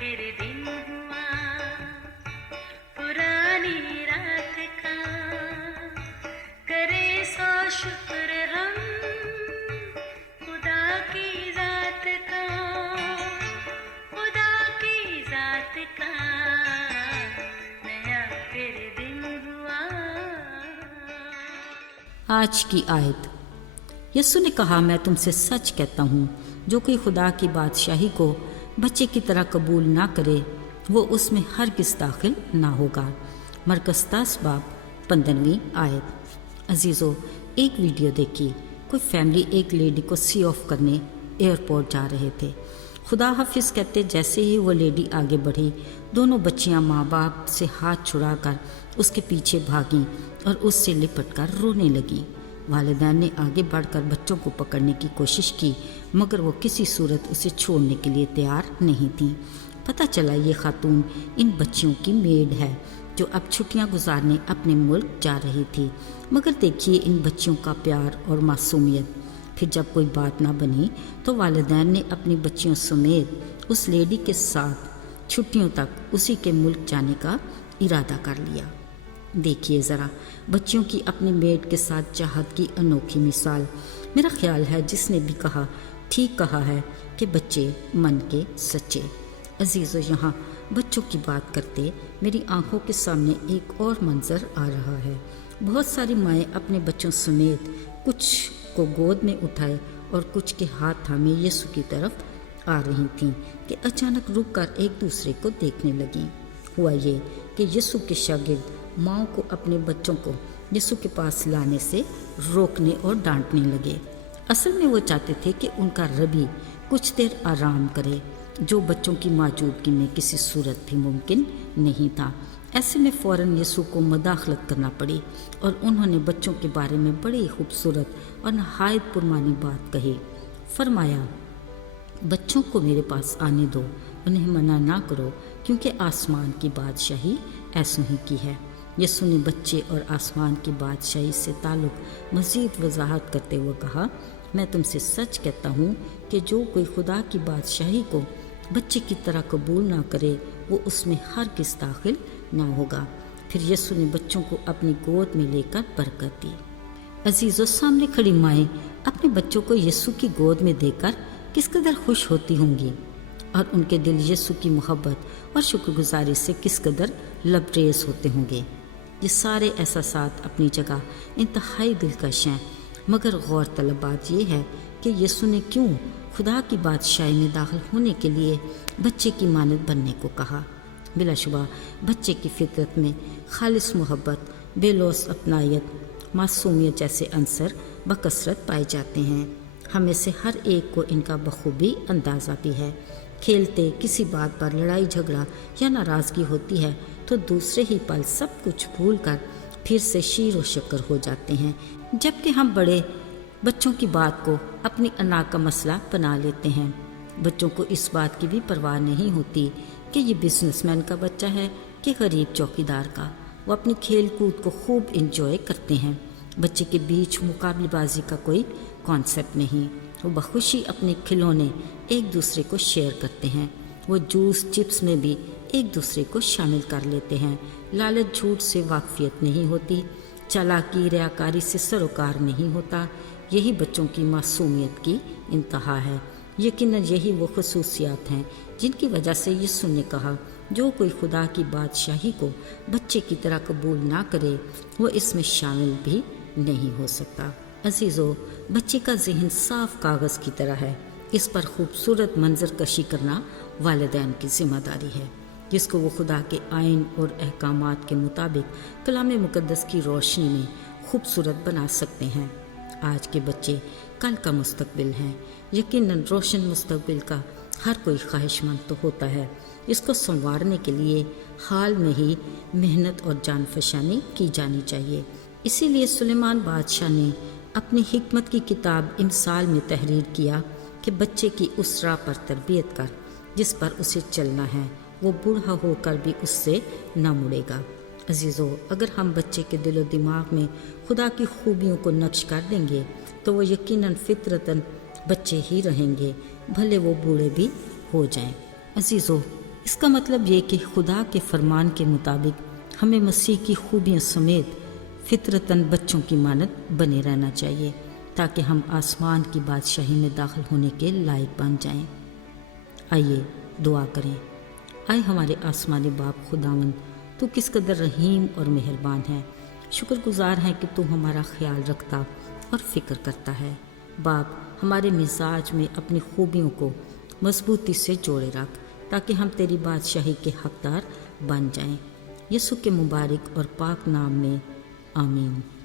फिर दिन हुआ पुरानी रात का, करे सो शुक्र हम खुदा की जात का, खुदा की जात का, नया फिर दिन हुआ। आज की आयत। यीशु ने कहा, मैं तुमसे सच कहता हूँ, जो कोई खुदा की बादशाही को बच्चे की तरह कबूल ना करे वो उसमें हरगिज़ दाखिल ना होगा। मरकज़ 10 बाब 15वीं आयत। अजीज़ों, एक वीडियो देखी। कोई फैमिली एक लेडी को सी ऑफ करने एयरपोर्ट जा रहे थे। खुदा हाफिज़ कहते जैसे ही वो लेडी आगे बढ़ी, दोनों बच्चियां माँ बाप से हाथ छुड़ाकर उसके पीछे भागीं और उससे लिपट कर रोने लगीं। वालिदैन ने आगे बढ़कर बच्चों को पकड़ने की कोशिश की, मगर वो किसी सूरत उसे छोड़ने के लिए तैयार नहीं थी। पता चला ये खातून इन बच्चियों की मेड है जो अब छुट्टियां गुजारने अपने मुल्क जा रही थी। मगर देखिए इन बच्चियों का प्यार और मासूमियत। फिर जब कोई बात ना बनी तो वालिदैन ने अपनी बच्चियों समेत उस लेडी के साथ छुट्टियों तक उसी के मुल्क जाने का इरादा कर लिया। देखिए ज़रा बच्चियों की अपनी मेड के साथ चाहत की अनोखी मिसाल। मेरा ख्याल है जिसने भी कहा ठीक कहा है कि बच्चे मन के सच्चे। अजीज़ों, यहाँ बच्चों की बात करते मेरी आंखों के सामने एक और मंजर आ रहा है। बहुत सारी माएँ अपने बच्चों समेत कुछ को गोद में उठाए और कुछ के हाथ थामे यीशु की तरफ आ रही थीं कि अचानक रुक कर एक दूसरे को देखने लगीं। हुआ ये कि यीशु के शागिर्द माँओं को अपने बच्चों को यीशु के पास लाने से रोकने और डांटने लगे। असल में वो चाहते थे कि उनका रबी कुछ देर आराम करे, जो बच्चों की मौजूदगी में किसी सूरत भी मुमकिन नहीं था। ऐसे में फ़ौरन यीशु को मुदाखलत करना पड़ी और उन्होंने बच्चों के बारे में बड़ी खूबसूरत और नहायत पुरमानी बात कही। फरमाया, बच्चों को मेरे पास आने दो, उन्हें मना ना करो, क्योंकि आसमान की बादशाही ऐसों ही की है। यीशु ने बच्चे और आसमान की बादशाही से ताल्लुक़ मज़ीद वजाहत करते हुए कहा, मैं तुमसे सच कहता हूँ कि जो कोई खुदा की बादशाही को बच्चे की तरह कबूल ना करे वो उसमें हरगिज़ दाखिल ना होगा। फिर यीशु ने बच्चों को अपनी गोद में लेकर बरकत दी। अजीज़ों, सामने खड़ी माएँ अपने बच्चों को यीशु की गोद में देकर किस कदर खुश होती होंगी और उनके दिल यीशु की मोहब्बत और शुक्रगुजारी से किस कदर लबरेज होते होंगे। ये सारे एहसासात अपनी जगह इंतहाई दिलकश हैं, मगर गौर तलब बात यह है कि यीशु ने क्यों खुदा की बादशाही में दाखिल होने के लिए बच्चे की मानद बनने को कहा। बिलाशुबा बच्चे की फितरत में खालिस मोहब्बत, बेलौस अपनायत, मासूमियत जैसे अंसर बकसरत पाए जाते हैं। हमें से हर एक को इनका बखूबी अंदाज़ा भी है। खेलते किसी बात पर लड़ाई झगड़ा या नाराज़गी होती है तो दूसरे ही पल सब कुछ भूलकर फिर से शीर व शक्कर हो जाते हैं, जबकि हम बड़े बच्चों की बात को अपनी अना का मसला बना लेते हैं। बच्चों को इस बात की भी परवाह नहीं होती कि ये बिजनेसमैन का बच्चा है कि गरीब चौकीदार का। वो अपनी खेल कूद को खूब इंजॉय करते हैं। बच्चे के बीच मुकाबलेबाजी का कोई कॉन्सेप्ट नहीं। वो बखुशी अपने खिलौने एक दूसरे को शेयर करते हैं। वो जूस चिप्स में भी एक दूसरे को शामिल कर लेते हैं। लालच झूठ से वाकफियत नहीं होती, चालाकी रियाकारी से सरोकार नहीं होता। यही बच्चों की मासूमियत की इंतहा है। यकीनन यही वो खसूसियात हैं जिनकी वजह से यीशु ने कहा, जो कोई खुदा की बादशाही को बच्चे की तरह कबूल ना करे वो इसमें शामिल भी नहीं हो सकता। अजीज़ों, बच्चे का जहन साफ कागज़ की तरह है। इस पर खूबसूरत मंजर कशी करना वालिदैन की जिम्मेदारी है, जिसको वो खुदा के आइन और अहकामात के मुताबिक कलाम मुकद्दस की रोशनी में खूबसूरत बना सकते हैं। आज के बच्चे कल का मुस्तकबिल हैं। यकीनन रोशन मुस्तकबिल का हर कोई ख्वाहिशमंद तो होता है। इसको संवारने के लिए हाल में ही मेहनत और जान फशानी की जानी चाहिए। इसीलिए सुलेमान बादशाह ने अपनी हिकमत की किताब इमसाल में तहरीर किया कि बच्चे की उस राह पर तरबियत कर जिस पर उसे चलना है, वो बूढ़ा होकर भी उससे न मुड़ेगा। अजीज़ों, अगर हम बच्चे के दिलो दिमाग में खुदा की खूबियों को नक्श कर देंगे तो वो यकीनन फितरतन बच्चे ही रहेंगे, भले वो बूढ़े भी हो जाएं। अजीज़ों, اس کا مطلب یہ کہ خدا کے فرمان کے مطابق ہمیں مسیح کی خوبیوں سمیت فطرتاً بچوں کی مانند بنے رہنا چاہیے تاکہ ہم آسمان کی بادشاہی میں داخل ہونے کے لائق بن جائیں۔ آئیے دعا کریں۔ اے ہمارے آسمانی باپ خداوند، تو کس قدر رحیم اور مہربان ہے۔ شکر گزار ہیں کہ تو ہمارا خیال رکھتا اور فکر کرتا ہے۔ باپ، ہمارے مزاج میں اپنی خوبیوں کو مضبوطی سے جوڑے رکھ تاکہ ہم تیری بادشاہی کے حقدار بن جائیں۔ یسوع کے مبارک اور پاک نام میں آمین۔